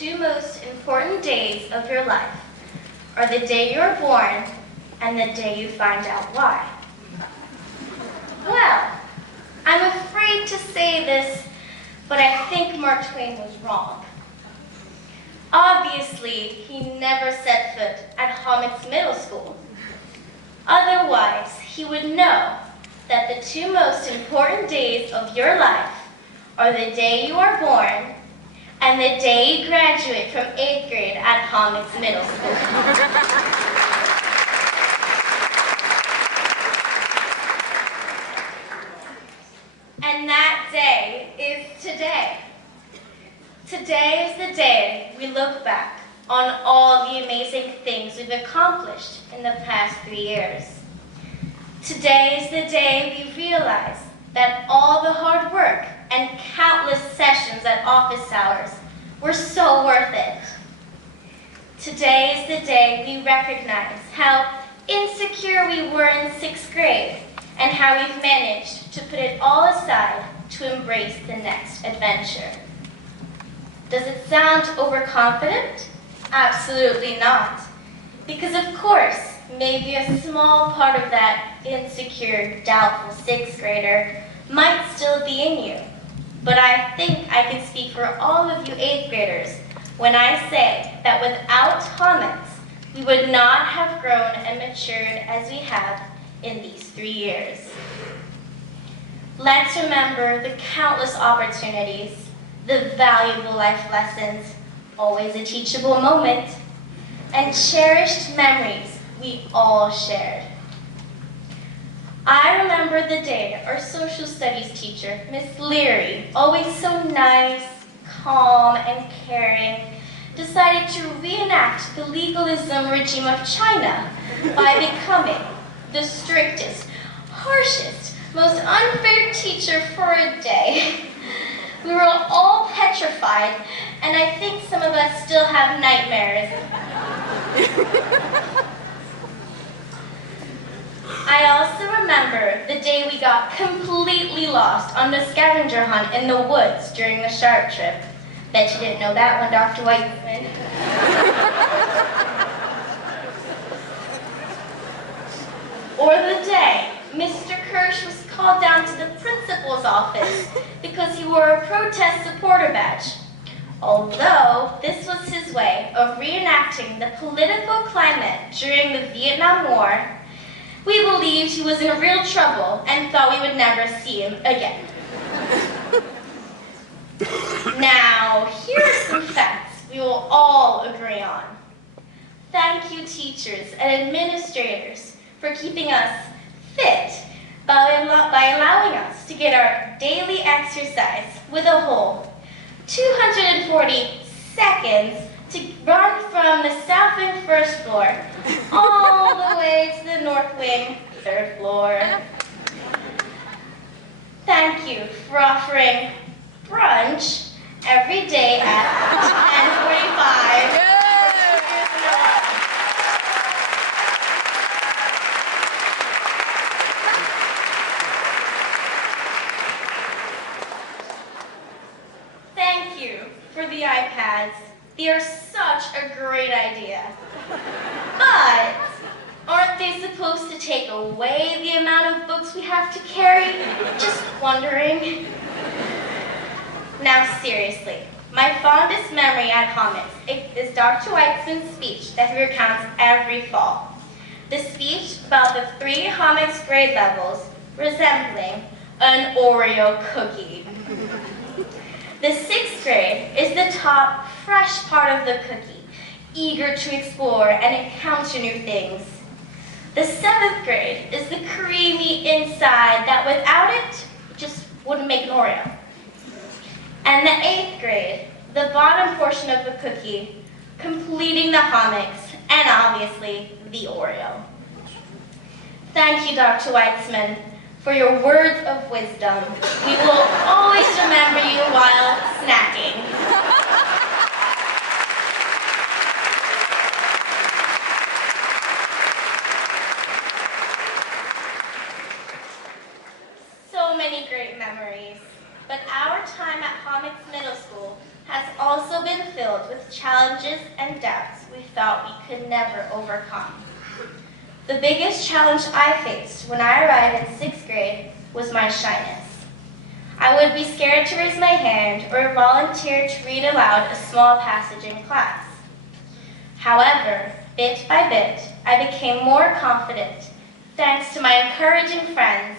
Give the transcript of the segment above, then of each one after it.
two most important days of your life are the day you're born and the day you find out why. Well, I'm afraid to say this, but I think Mark Twain was wrong. Obviously, he never set foot at Hommocks Middle School. Otherwise, he would know that the two most important days of your life are the day you are born and the day you graduate from 8th grade at Hommocks Middle School. And that day is today. Today is the day we look back on all the amazing things we've accomplished in the past 3 years. Today is the day we realize that all the hard work and countless sessions at office hours were so worth it. Today is the day we recognize how insecure we were in 6th grade and how we've managed to put it all aside to embrace the next adventure. Does it sound overconfident? Absolutely not. Because of course, maybe a small part of that insecure, doubtful 6th grader might still be in you. But I think I can speak for all of you 8th graders when I say that without Hommocks, we would not have grown and matured as we have in these 3 years. Let's remember the countless opportunities, the valuable life lessons, always a teachable moment, and cherished memories we all shared. I remember the day our social studies teacher, Miss Leary, always so nice, calm, and caring, decided to reenact the legalism regime of China by becoming the strictest, harshest, most unfair teacher for a day. We were all petrified, and I think some of us still have nightmares. I also remember the day we got completely lost on the scavenger hunt in the woods during the shark trip. Bet you didn't know that one, Dr. Weitzman. Or the day Mr. Kirsch was called down to the principal's office because he wore a protest supporter badge. Although this was his way of reenacting the political climate during the Vietnam War, we believed he was in real trouble and thought we would never see him again. Now, here are some facts we will all agree on. Thank you, teachers and administrators, for keeping us fit by allowing us to get our daily exercise with a whole 240 seconds to run from the south wing first floor all the way to the north wing third floor. Thank you for offering brunch every day at 10:45. Thank you for the iPads. They are such a great idea. But aren't they supposed to take away the amount of books we have to carry? Just wondering. Now seriously, my fondest memory at Hommocks is Dr. Weitzman's speech that he recounts every fall. The speech about the 3 Hommocks grade levels resembling an Oreo cookie. The 6th grade is the top, fresh part of the cookie, eager to explore and encounter new things. The 7th grade is the creamy inside that without it, just wouldn't make an Oreo. And the 8th grade, the bottom portion of the cookie, completing the Hommocks and obviously the Oreo. Thank you, Dr. Weitzman, for your words of wisdom. We will always remember you while snacking. So many great memories, but our time at Hommocks Middle School has also been filled filled with challenges and doubts we thought we could never overcome. The biggest challenge I faced when I arrived in 6th grade was my shyness. I would be scared to raise my hand or volunteer to read aloud a small passage in class. However, bit by bit, I became more confident thanks to my encouraging friends,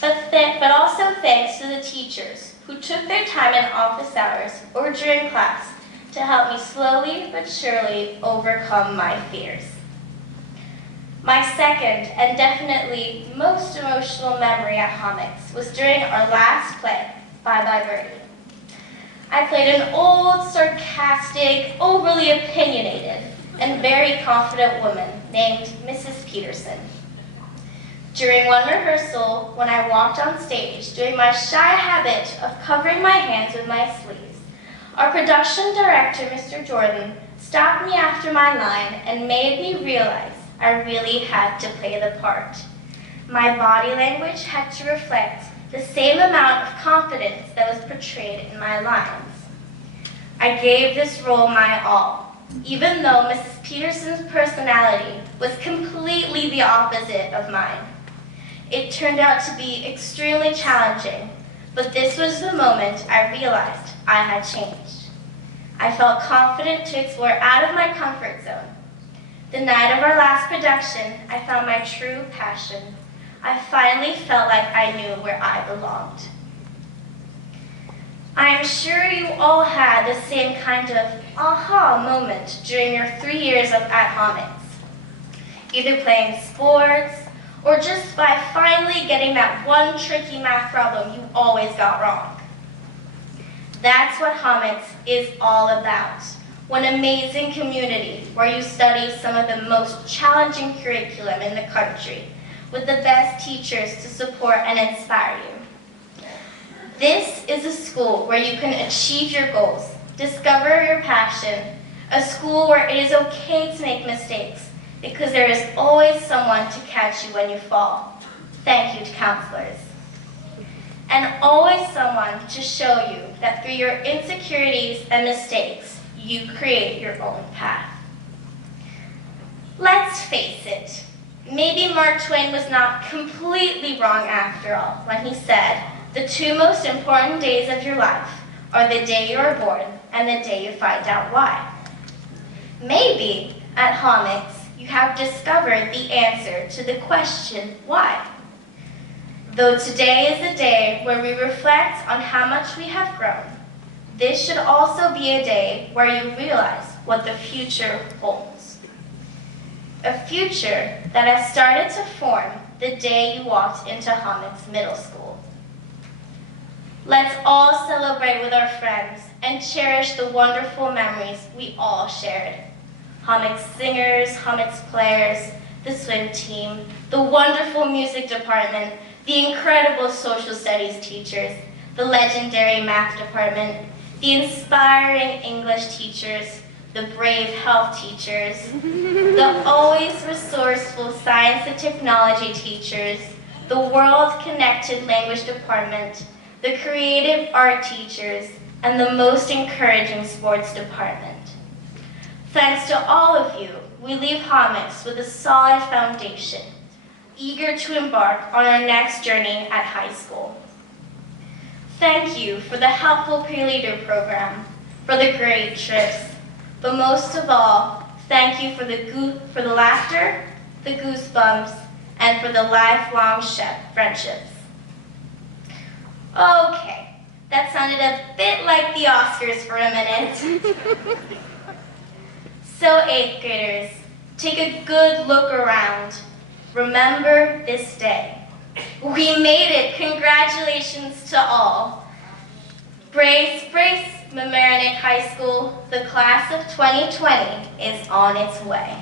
but also thanks to the teachers who took their time in office hours or during class to help me slowly but surely overcome my fears. My second and definitely most emotional memory at Hommocks was during our last play, Bye Bye Birdie. I played an old, sarcastic, overly opinionated, and very confident woman named Mrs. Peterson. During one rehearsal, when I walked on stage doing my shy habit of covering my hands with my sleeves, our production director, Mr. Jordan, stopped me after my line and made me realize I really had to play the part. My body language had to reflect the same amount of confidence that was portrayed in my lines. I gave this role my all, even though Mrs. Peterson's personality was completely the opposite of mine. It turned out to be extremely challenging, but this was the moment I realized I had changed. I felt confident to explore out of my comfort zone. The night of our last production, I found my true passion. I finally felt like I knew where I belonged. I am sure you all had the same kind of aha moment during your 3 years at Hommocks, either playing sports or just by finally getting that one tricky math problem you always got wrong. That's what Hommocks is all about. One amazing community where you study some of the most challenging curriculum in the country with the best teachers to support and inspire you. This is a school where you can achieve your goals, discover your passion, a school where it is okay to make mistakes because there is always someone to catch you when you fall. Thank you to counselors. And always someone to show you that through your insecurities and mistakes, you create your own path. Let's face it, maybe Mark Twain was not completely wrong after all when he said, the 2 most important days of your life are the day you are born and the day you find out why. Maybe at Hommocks you have discovered the answer to the question, why? Though today is the day where we reflect on how much we have grown, this should also be a day where you realize what the future holds. A future that has started to form the day you walked into Hommocks Middle School. Let's all celebrate with our friends and cherish the wonderful memories we all shared. Hommocks singers, Hommocks players, the swim team, the wonderful music department, the incredible social studies teachers, the legendary math department, the inspiring English teachers, the brave health teachers, the always resourceful science and technology teachers, the world-connected language department, the creative art teachers, and the most encouraging sports department. Thanks to all of you, we leave Hommocks with a solid foundation, eager to embark on our next journey at high school. Thank you for the helpful pre-leader program, for the great trips, but most of all, thank you for the laughter, the goosebumps, and for the lifelong friendships. Okay, that sounded a bit like the Oscars for a minute. So 8th graders, take a good look around. Remember this day. We made it, congratulations to all. Brace, brace, Mamaroneck High School, the class of 2020 is on its way.